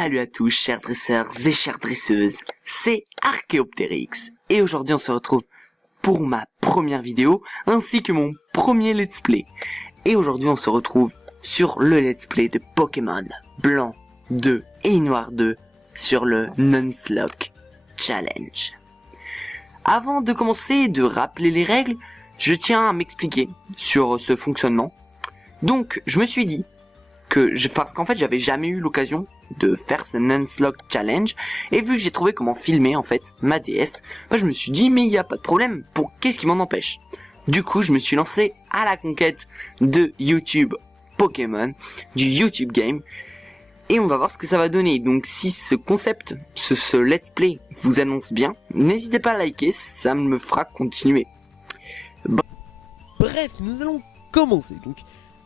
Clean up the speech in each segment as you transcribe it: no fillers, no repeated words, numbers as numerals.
Salut à tous chers dresseurs et chères dresseuses, c'est Archéoptérix et aujourd'hui on se retrouve pour ma première vidéo ainsi que mon premier let's play. Et aujourd'hui on se retrouve sur le let's play de Pokémon Blanc 2 et Noir 2 sur le Nuzlocke Challenge. Avant de commencer et de rappeler les règles, je tiens à m'expliquer sur ce fonctionnement. Donc je me suis dit parce qu'en fait j'avais jamais eu l'occasion de faire ce Nuzlocke Challenge, et vu que j'ai trouvé comment filmer en fait ma DS, je me suis dit mais il n'y a pas de problème, qu'est-ce qui m'en empêche? Du coup je me suis lancé à la conquête de YouTube Pokémon, du YouTube Game, et on va voir ce que ça va donner. Donc si ce concept, ce let's play vous annonce bien, n'hésitez pas à liker, ça me fera continuer. Bref, nous allons commencer. Donc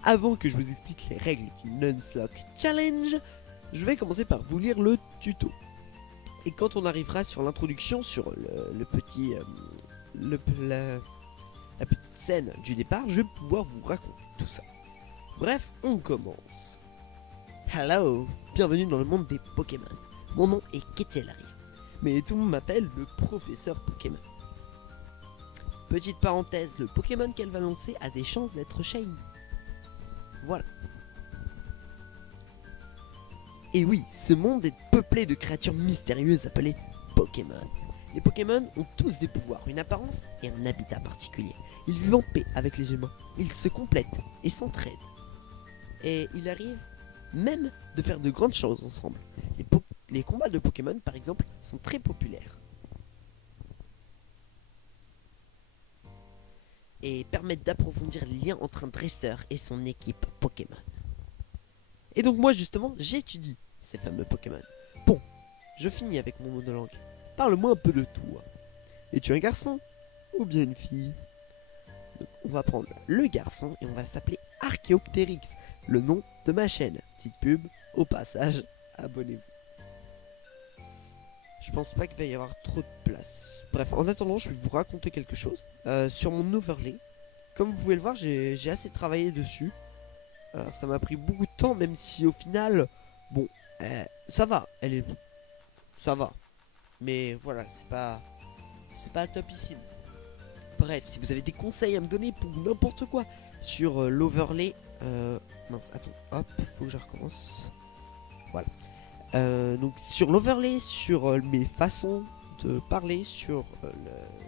avant que je vous explique les règles du Nuzlocke Challenge, je vais commencer par vous lire le tuto. Et quand on arrivera sur l'introduction, sur la petite scène du départ, je vais pouvoir vous raconter tout ça. Bref, on commence. Hello, bienvenue dans le monde des Pokémon. Mon nom est Ketelari, mais tout le monde m'appelle le professeur Pokémon. Petite parenthèse, le Pokémon qu'elle va lancer a des chances d'être shiny. Voilà. Et oui, ce monde est peuplé de créatures mystérieuses appelées Pokémon. Les Pokémon ont tous des pouvoirs, une apparence et un habitat particulier. Ils vivent en paix avec les humains, ils se complètent et s'entraident. Et il arrive même de faire de grandes choses ensemble. Les combats de Pokémon, par exemple, sont très populaires. Et permettent d'approfondir les liens entre un dresseur et son équipe Pokémon. Et donc moi justement, j'étudie ces fameux Pokémon. Bon, je finis avec mon monologue. Parle-moi un peu de toi. Es-tu un garçon ou bien une fille? Donc, on va prendre le garçon et on va s'appeler Archéoptérix, le nom de ma chaîne. Petite pub, au passage, abonnez-vous. Je pense pas qu'il va y avoir trop de place. Bref, en attendant, je vais vous raconter quelque chose sur mon overlay. Comme vous pouvez le voir, j'ai assez travaillé dessus. Ça m'a pris beaucoup de temps, même si au final, bon, ça va, ça va. Mais voilà, c'est pas topissime. Bref, si vous avez des conseils à me donner pour n'importe quoi sur l'overlay, mince, attends, hop, faut que je recommence. Voilà. Donc sur l'overlay, sur mes façons de parler, sur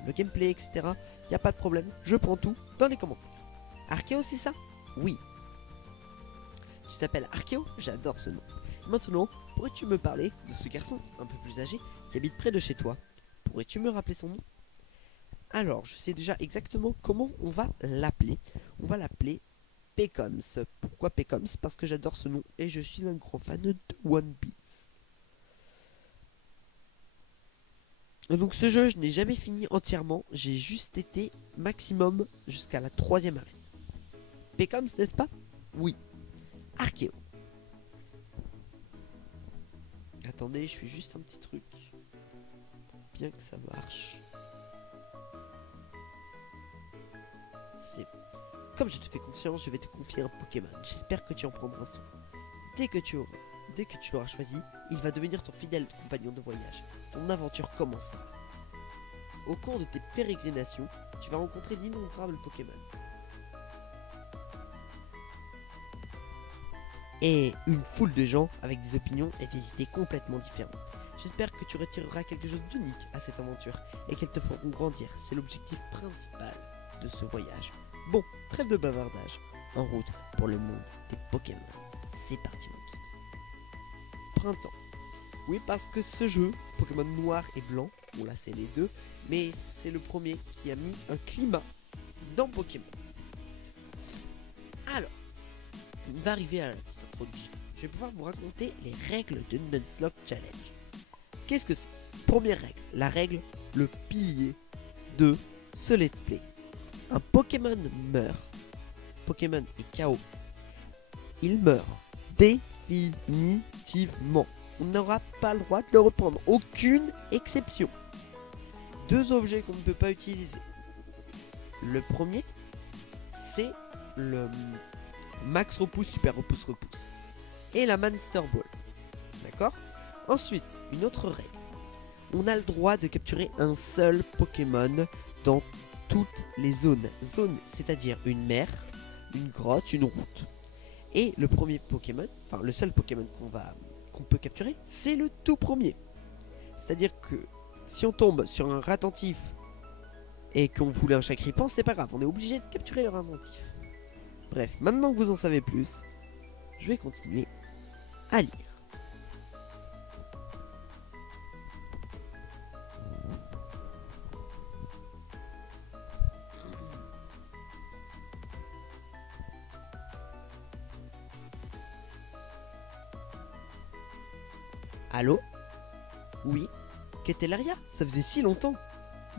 le gameplay, etc. Il n'y a pas de problème, je prends tout dans les commentaires. Archéo, c'est ça? Oui. Tu t'appelles Archéo? J'adore ce nom. Maintenant, pourrais-tu me parler de ce garçon un peu plus âgé qui habite près de chez toi? Pourrais-tu me rappeler son nom? Alors, je sais déjà exactement comment on va l'appeler. On va l'appeler Pécoms. Pourquoi Pécoms? Parce que j'adore ce nom et je suis un grand fan de One Piece. Donc ce jeu, je n'ai jamais fini entièrement. J'ai juste été maximum jusqu'à la 3e arène. Pécoms, n'est-ce pas? Oui. Archéo. Attendez, je fais juste un petit truc. Bien que ça marche. C'est bon. Comme je te fais confiance, je vais te confier un Pokémon. J'espère que tu en prendras soin. Dès que tu l'auras choisi, il va devenir ton fidèle compagnon de voyage. Ton aventure commencera. Au cours de tes pérégrinations, tu vas rencontrer d'innombrables Pokémon. Et une foule de gens avec des opinions et des idées complètement différentes. J'espère que tu retireras quelque chose d'unique à cette aventure et qu'elles te feront grandir. C'est l'objectif principal de ce voyage. Bon, trêve de bavardage. En route pour le monde des Pokémon. C'est parti mon kiki. Printemps. Oui, parce que ce jeu, Pokémon Noir et Blanc, bon là c'est les deux, mais c'est le premier qui a mis un climat dans Pokémon. Alors, on va arriver à la petite introduction. Je vais pouvoir vous raconter les règles de Nuzlocke Challenge. Qu'est-ce que c'est? Première règle, la règle, le pilier de ce let's play. Un Pokémon meurt, Pokémon est KO, il meurt définitivement. On n'aura pas le droit de le reprendre, aucune exception. 2 objets qu'on ne peut pas utiliser. Le premier, c'est le Max Repousse, Super Repousse, Repousse. Et la Monster Ball. D'accord? Ensuite, une autre règle. On a le droit de capturer un seul Pokémon dans toutes les zones. Zone, c'est-à-dire une mer, une grotte, une route. Et le premier Pokémon, enfin le seul Pokémon qu'on peut capturer, c'est le tout premier. C'est-à-dire que si on tombe sur un ratentif et qu'on voulait un Chacripant, c'est pas grave, on est obligé de capturer le ratentif. Bref, maintenant que vous en savez plus, je vais continuer à lire. Allô? Oui? Ketelaria? Ça faisait si longtemps.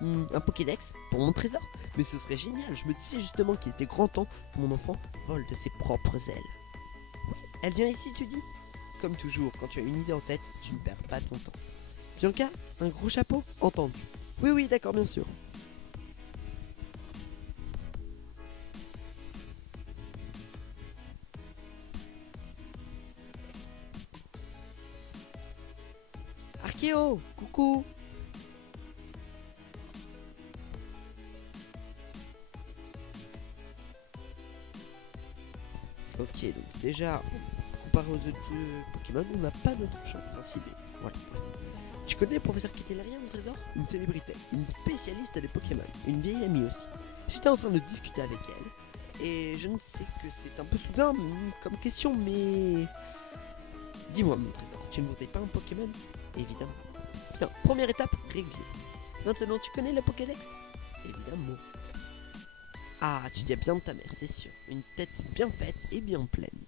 Un Pokédex pour mon trésor? Mais ce serait génial, je me disais justement qu'il était grand temps que mon enfant vole de ses propres ailes. Oui, elle vient ici, tu dis? Comme toujours, quand tu as une idée en tête, tu ne perds pas ton temps. Bianca, un gros chapeau? Entendu. Oui, oui, d'accord, bien sûr. Archéo, coucou. Ok, donc déjà, comparé aux autres jeux Pokémon, on n'a pas notre champ principal. Voilà. Tu connais le professeur Ketelaria, mon trésor? Une célébrité, une spécialiste des Pokémon, une vieille amie aussi. J'étais en train de discuter avec elle, et je ne sais que c'est un peu soudain comme question, mais... Dis-moi, mon trésor, tu ne voudrais pas un Pokémon? Évidemment. Bien, première étape réglée. Maintenant, tu connais le Pokédex? Évidemment. Ah, tu dis bien de ta mère, c'est sûr. Une tête bien faite et bien pleine.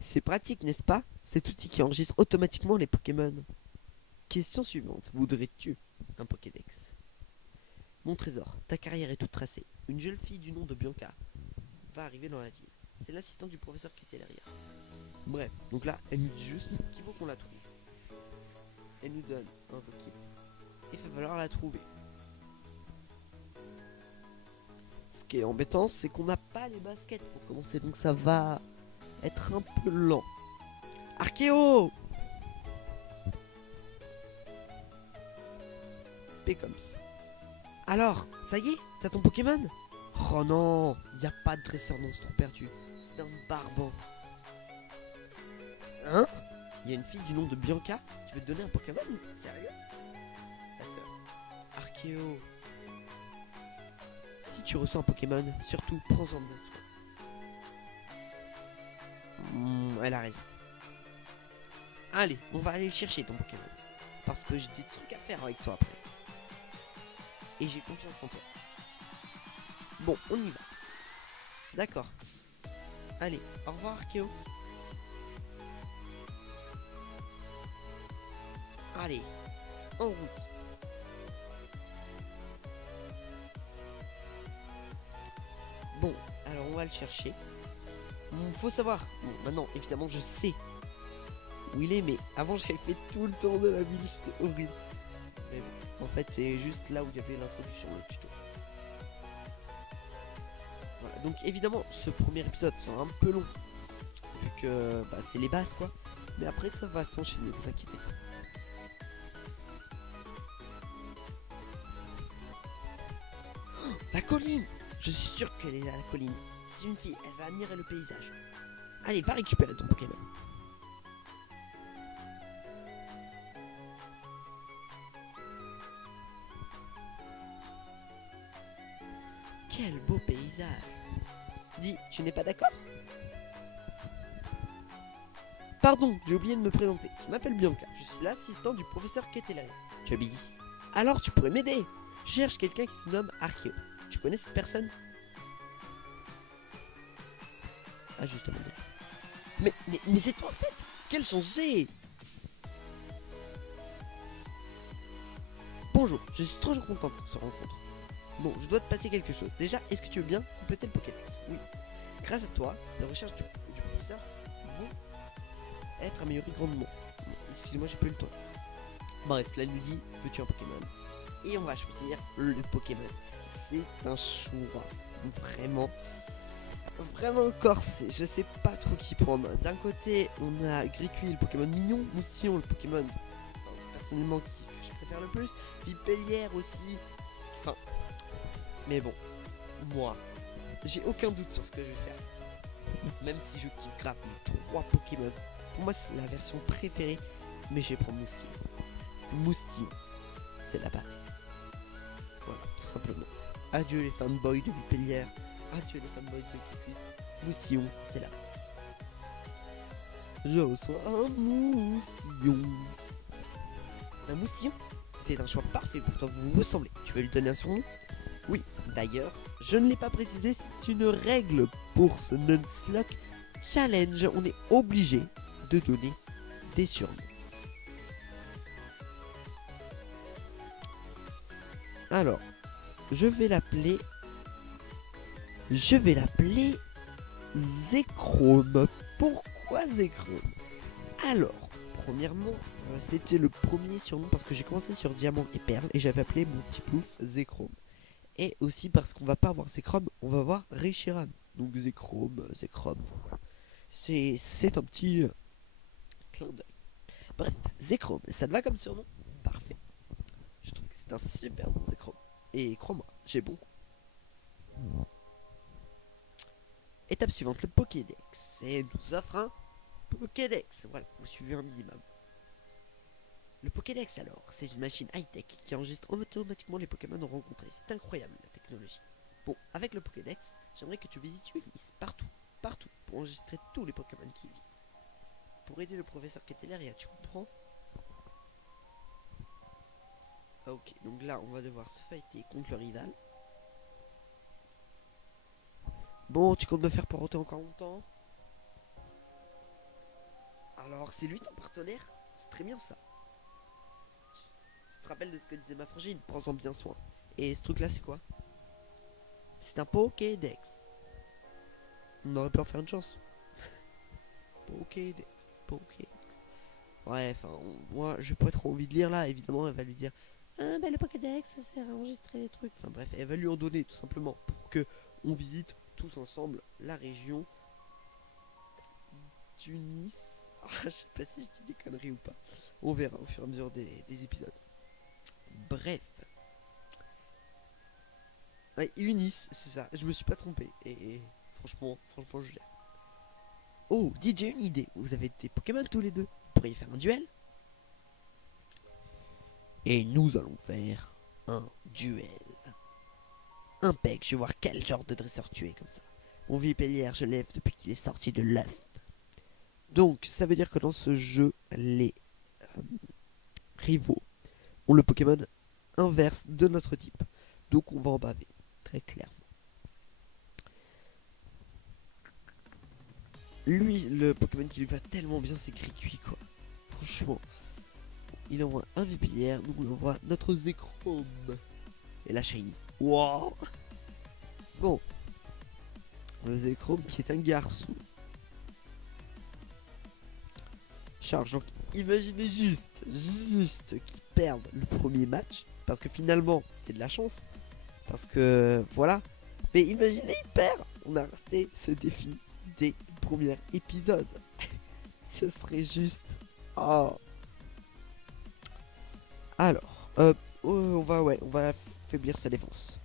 C'est pratique, n'est-ce pas? Cet outil qui enregistre automatiquement les Pokémon. Question suivante. Voudrais-tu un Pokédex? Mon trésor, ta carrière est toute tracée. Une jeune fille du nom de Bianca va arriver dans la ville. C'est l'assistante du professeur qui était derrière. Bref, donc là, elle nous dit juste qu'il faut qu'on la trouve. Elle nous donne un Vokit. Et il va falloir la trouver. Ce qui est embêtant, c'est qu'on n'a pas les baskets pour commencer, donc ça va être un peu lent. Archéo! Pécoms. Alors, ça y est, t'as ton Pokémon? Oh non, y a pas de dresseur dans ce trou perdu. C'est un barbant. Hein? Y a une fille du nom de Bianca qui veut te donner un Pokémon? Sérieux? Ta sœur. Archéo. Si tu reçois un Pokémon, surtout prends-en bien soin. Elle a raison. Allez, on va aller le chercher ton Pokémon. Parce que j'ai des trucs à faire avec toi après. Et j'ai confiance en toi. Bon, on y va. D'accord. Allez, au revoir Archéo. Allez, en route. Bon, alors on va le chercher. Faut savoir, bon, maintenant évidemment je sais où il est, mais avant j'avais fait tout le tour de la ville, c'était horrible. Mais bon, en fait c'est juste là où il y avait l'introduction, le tuto. Voilà, donc évidemment ce premier épisode sera un peu long, vu que bah, c'est les bases quoi. Mais après ça va s'enchaîner, vous inquiétez pas. Oh, la colline! Je suis sûr qu'elle est à la colline. C'est une fille, elle va admirer le paysage. Allez, va récupérer ton Pokémon. Quel beau paysage. Dis, tu n'es pas d'accord? Pardon, j'ai oublié de me présenter. Je m'appelle Bianca, je suis l'assistant du professeur Ketelaria. Tu habites ici. Alors tu pourrais m'aider. Je cherche quelqu'un qui se nomme Archéo. Tu connais cette personne? Ah justement. Mais c'est toi en fait. Quel changé. Bonjour, je suis toujours content de se rencontrer. Bon, je dois te passer quelque chose. Déjà, est-ce que tu veux bien compléter le Pokédex? Oui. Grâce à toi, les recherches du professeur vont être améliorées grandement. Excusez-moi, j'ai pas eu le temps. Bref, là, elle nous dit, veux-tu un Pokémon? Et on va choisir le Pokémon. C'est un choix. Vraiment. vraiment corsé. Je sais pas trop qui prendre. D'un côté, on a Gricui, le Pokémon mignon. Moustillon, le Pokémon personnellement que je préfère le plus. Vipellière aussi. Enfin, mais bon, moi, j'ai aucun doute sur ce que je vais faire. Même si je kiffe grave les 3 Pokémon. Pour moi, c'est la version préférée. Mais je vais prendre Moustillon. Parce que Moustillon, c'est la base. Voilà, tout simplement. Adieu les fanboys de Vipellière. Adieu les fanboys de Gricui. Moustillon, c'est là. Je reçois un moustillon. Un moustillon, c'est un choix parfait pour toi, vous vous ressemblez. Tu veux lui donner un surnom? Oui, d'ailleurs, je ne l'ai pas précisé, c'est une règle pour ce Nuzlocke Challenge. On est obligé de donner des surnoms. Alors, je vais l'appeler Zekrom. Pourquoi Zekrom? Alors, premièrement, c'était le premier surnom parce que j'ai commencé sur Diamant et Perle et j'avais appelé mon petit plouf Zekrom. Et aussi parce qu'on va pas avoir Zekrom, on va avoir Reshiram. Donc Zekrom, voilà. C'est un petit clin d'œil. Bref, Zekrom, ça te va comme surnom? Parfait. Je trouve que c'est un super nom, Zekrom. Et crois-moi, j'ai bon. Étape suivante, le Pokédex. Et nous offre un Pokédex. Voilà, vous suivez un minimum. Le Pokédex alors, c'est une machine high-tech qui enregistre automatiquement les Pokémon rencontrés. C'est incroyable la technologie. Bon, avec le Pokédex, j'aimerais que tu visites Ulysse partout, pour enregistrer tous les Pokémon qui y vivent. Pour aider le professeur Keteleria, tu comprends? Ok, donc là on va devoir se fighter contre le rival. Bon, tu comptes me faire poireauter encore longtemps? Alors, c'est lui ton partenaire? C'est très bien ça. Tu te rappelles de ce que disait ma frangine? Prends-en bien soin. Et ce truc là, c'est quoi? C'est un Pokédex. On aurait pu en faire une chance. Pokédex. Ouais, enfin, moi, j'ai pas trop envie de lire là. Évidemment, elle va lui dire ah, bah le Pokédex, ça sert à enregistrer les trucs. Enfin, bref, elle va lui en donner tout simplement pour que on visite tous ensemble la région d'Unis. Je sais pas si je dis des conneries ou pas. On verra au fur et à mesure des épisodes. Bref. Ouais, Unis, c'est ça. Je me suis pas trompé. Et franchement, je l'ai. Oh, DJ, une idée. Vous avez des Pokémon tous les deux. Vous pourriez faire un duel. Et nous allons faire un duel. Impec, je vais voir quel genre de dresseur tu es comme ça. Mon Vipellière, je lève depuis qu'il est sorti de l'œuf. Donc, ça veut dire que dans ce jeu, les rivaux ont le Pokémon inverse de notre type. Donc, on va en baver, très clairement. Lui, le Pokémon qui lui va tellement bien, c'est Gricui, quoi. Franchement, il envoie un Vipellière, nous on envoie notre Zekrom. Et la Shiny. Wow. Bon. Le Zekrom qui est un garçon. Charge, donc imaginez juste qu'ils perdent le premier match. Parce que finalement, c'est de la chance. Parce que, voilà. Mais imaginez, ils perdent. On a raté ce défi dès le premier épisode. Ce serait juste... Oh. Alors, on va affaiblir sa défense.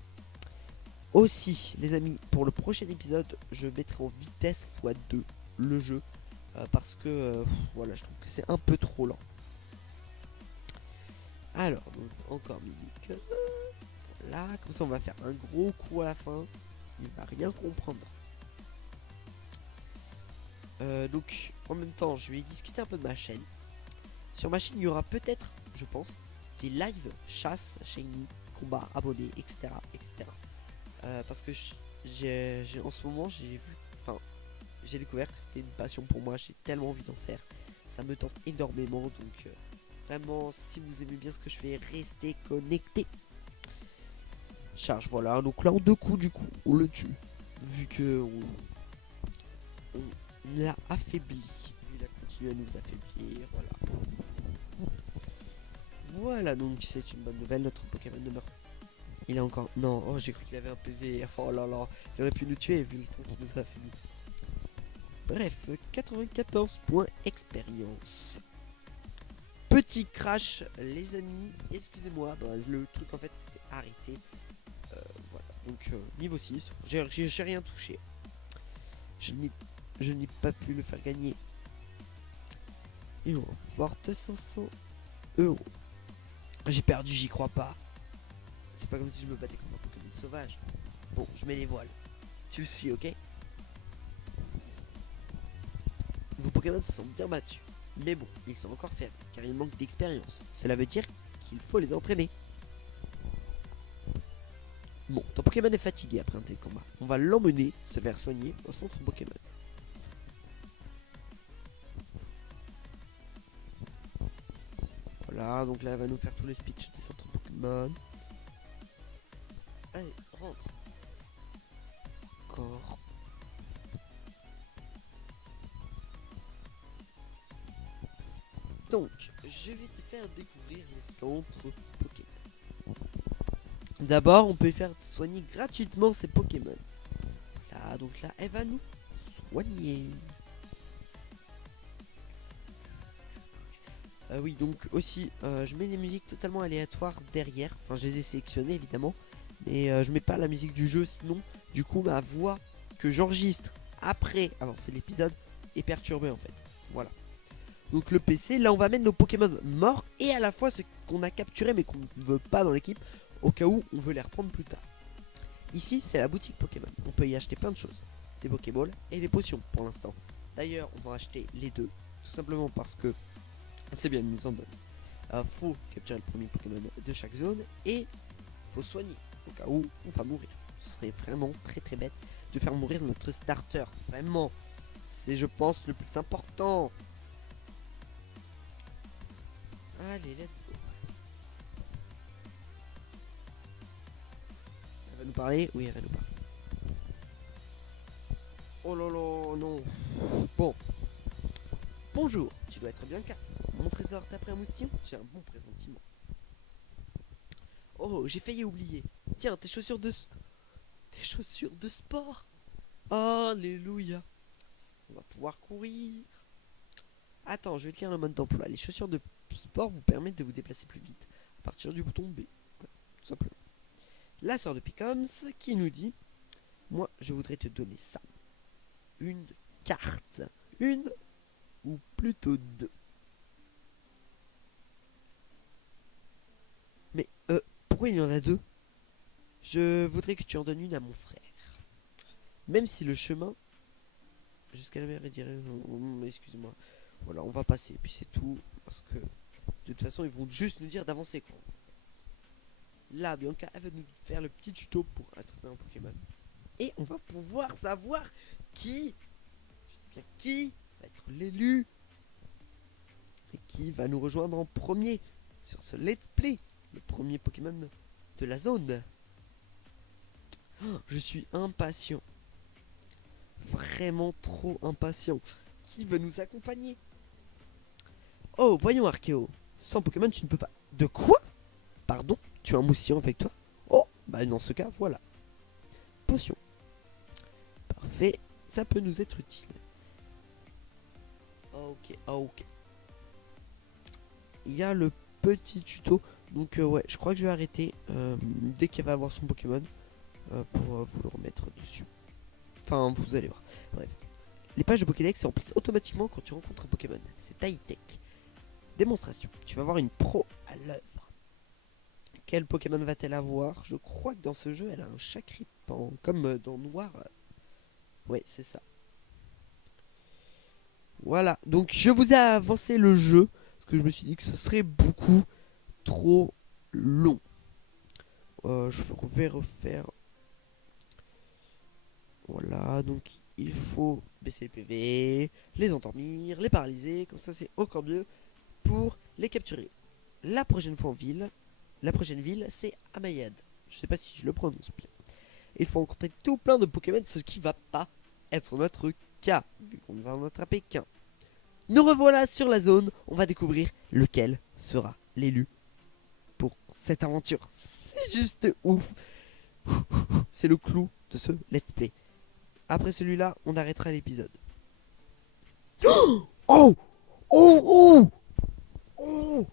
Aussi, les amis, pour le prochain épisode, je mettrai en vitesse x2 le jeu. Parce que, voilà, je trouve que c'est un peu trop lent. Alors, donc, encore Mimic. Voilà, comme ça on va faire un gros coup à la fin. Il va rien comprendre. Donc, en même temps, je vais discuter un peu de ma chaîne. Sur ma chaîne, il y aura peut-être, je pense, des lives chasse, shiny, combat, abonnés, etc. Parce que en ce moment, j'ai découvert que c'était une passion pour moi. J'ai tellement envie d'en faire. Ça me tente énormément. Donc, vraiment, si vous aimez bien ce que je fais, restez connectés. Charge, voilà. Donc là, en 2 coups, du coup, on le tue. Vu que on l'a affaibli. Il a continué à nous affaiblir. Voilà. Voilà, donc c'est une bonne nouvelle. Notre Pokémon ne meurt Il a encore... Non, oh j'ai cru qu'il avait un PV. Oh là là, il aurait pu nous tuer vu le temps qu'il nous a fait. Bref, 94 points expérience. Petit crash les amis, excusez-moi, bah, le truc en fait c'était arrêté. Voilà, donc niveau 6, j'ai rien touché. Je n'ai pas pu le faire gagner. Et on porte 500 €. J'ai perdu, j'y crois pas. C'est pas comme si je me battais comme un Pokémon sauvage. Bon, je mets les voiles. Tu suis, ok? Vos Pokémon se sont bien battus. Mais bon, ils sont encore faibles, car ils manquent d'expérience. Cela veut dire qu'il faut les entraîner. Bon, ton Pokémon est fatigué après un tel combat. On va l'emmener se faire soigner au centre Pokémon. Voilà, donc là, elle va nous faire tous les speeches des centres Pokémon. Allez, rentre. Encore. Donc, je vais te faire découvrir les centres Pokémon. D'abord, on peut faire soigner gratuitement ces Pokémon. Là, donc là, elle va nous soigner. Oui, donc aussi, je mets des musiques totalement aléatoires derrière. Enfin, je les ai sélectionnées évidemment. Mais je mets pas la musique du jeu, sinon, du coup, ma voix que j'enregistre après avoir fait l'épisode est perturbée en fait. Voilà. Donc le PC, là on va mettre nos Pokémon morts et à la fois ceux qu'on a capturés mais qu'on ne veut pas dans l'équipe au cas où on veut les reprendre plus tard. Ici c'est la boutique Pokémon, on peut y acheter plein de choses, des Pokéballs et des potions pour l'instant. D'ailleurs on va acheter les deux, tout simplement parce que c'est bien, il nous en donne. Faut capturer le premier Pokémon de chaque zone et faut soigner au cas où on va mourir. Ce serait vraiment très très bête de faire mourir notre starter, vraiment. C'est je pense le plus important. Allez, let's go. Elle va nous parler? Oui, elle va nous parler. Oh là là, non. Bon. Bonjour, tu dois être bien calme. Mon trésor t'a pris un mousillon? J'ai un bon pressentiment. Oh, j'ai failli oublier. Tiens, tes chaussures de... Tes chaussures de sport. Alléluia. On va pouvoir courir. Attends, je vais te lire le mode d'emploi. Les chaussures de sport vous permettent de vous déplacer plus vite à partir du bouton B. Voilà, tout simplement. La sœur de Picoms qui nous dit: moi, je voudrais te donner ça. Une carte. Une ou plutôt deux. Mais pourquoi il y en a deux? Je voudrais que tu en donnes une à mon frère. Même si le chemin jusqu'à la mer est dirigé... Excuse-moi. Voilà, on va passer. Puis c'est tout. Parce que de toute façon, ils vont juste nous dire d'avancer, quoi. Là, Bianca, elle va nous faire le petit tuto pour attraper un Pokémon. Et on va pouvoir savoir qui va être l'élu. Et qui va nous rejoindre en premier sur ce let's play. Le premier Pokémon de la zone. Oh, je suis impatient. Vraiment trop impatient. Qui veut nous accompagner? Oh, voyons Archéo. Sans Pokémon, tu ne peux pas. De quoi? Pardon? Tu as un mousillon avec toi? Oh, bah dans ce cas, voilà. Potion. Parfait, ça peut nous être utile. Ok, ok. Il y a le petit tuto. Donc ouais, je crois que je vais arrêter dès qu'elle va avoir son Pokémon pour vous le remettre dessus. Enfin, vous allez voir. Bref. Les pages de Pokédex se remplissent automatiquement quand tu rencontres un Pokémon. C'est high-tech. Démonstration. Tu vas voir une pro à l'œuvre. Quel Pokémon va-t-elle avoir? Je crois que dans ce jeu, elle a un Chakripan. Comme dans Noir. Ouais, c'est ça. Voilà. Donc, je vous ai avancé le jeu. Parce que je me suis dit que ce serait beaucoup trop long. Je vais refaire. Voilà. Donc, il faut baisser les PV, les endormir, les paralyser. Comme ça, c'est encore mieux pour les capturer. La prochaine fois en ville. La prochaine ville, c'est Amayad. Je sais pas si je le prononce bien. Il faut rencontrer tout plein de Pokémon, ce qui va pas être notre cas, vu qu'on ne va en attraper qu'un. Nous revoilà sur la zone. On va découvrir lequel sera l'élu pour cette aventure si C'est juste ouf. C'est le clou de ce let's play. Après celui-là, on arrêtera l'épisode. Oh! Oh! Oh! Oh!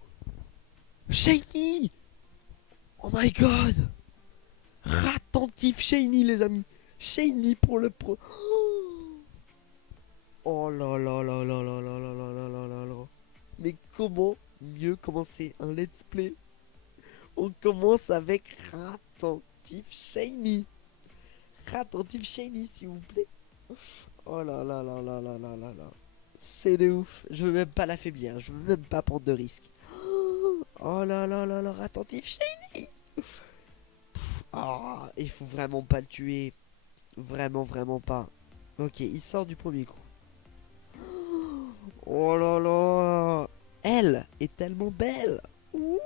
Shiny! Oh my god! Rattentif Shiny, les amis. Shiny pour le pro. Oh là là là là là là là là là là là là. Mais comment mieux commencer un let's play? On commence avec Rattentif Shiny. Rattentif Shiny, s'il vous plaît. Oh là là là là là là là là. C'est de ouf. Je veux même pas l'affaiblir. Je veux même pas prendre de risques. Oh là là là là, Rattentif Shiny. Ah, il faut vraiment pas le tuer. Vraiment, vraiment pas. Ok, il sort du premier coup. Oh là là. Elle est tellement belle. Ouh.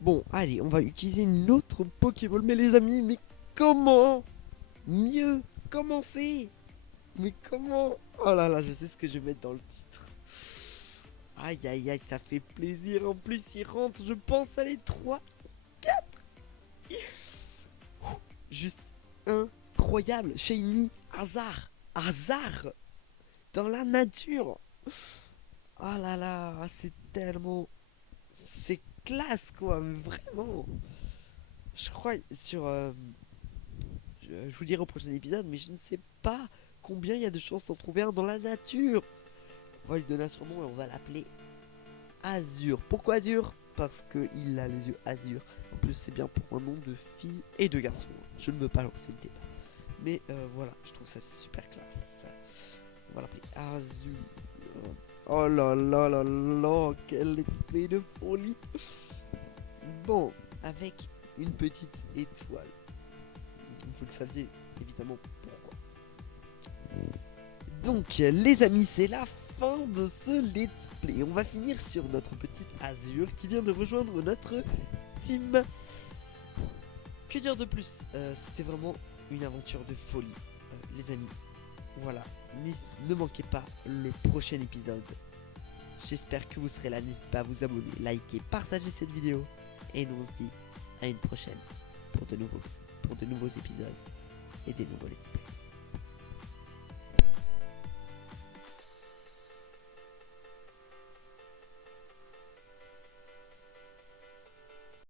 Bon, allez, on va utiliser une autre Pokéball. Mais les amis, mais comment mieux commencer? Mais comment? Oh là là, je sais ce que je vais mettre dans le titre. Aïe aïe aïe, ça fait plaisir. En plus, il rentre, je pense, à les 3, 4. Juste incroyable. Shiny, hasard. Hasard dans la nature. Oh là là, c'est tellement... C'est classe quoi, mais vraiment. Je crois sur... je vous dirai au prochain épisode, mais je ne sais pas combien il y a de chances d'en trouver un dans la nature. On va lui donner son nom et on va l'appeler Azur. Pourquoi Azur? Parce qu'il a les yeux azur. En plus, c'est bien pour un nom de fille et de garçon. Je ne veux pas lancer le débat. Mais voilà, je trouve ça super classe. On va l'appeler Azur. Oh là là là là, quel let's play de folie. Bon, avec une petite étoile. Vous le saviez évidemment pourquoi. Donc les amis, c'est la fin de ce let's play. On va finir sur notre petite Azur qui vient de rejoindre notre team. Que dire de plus? C'était vraiment une aventure de folie, les amis. Voilà, ne manquez pas le prochain épisode. J'espère que vous serez là. N'hésitez pas à vous abonner, liker, partager cette vidéo. Et nous on se dit à une prochaine pour de nouveaux épisodes et des nouveaux let's play.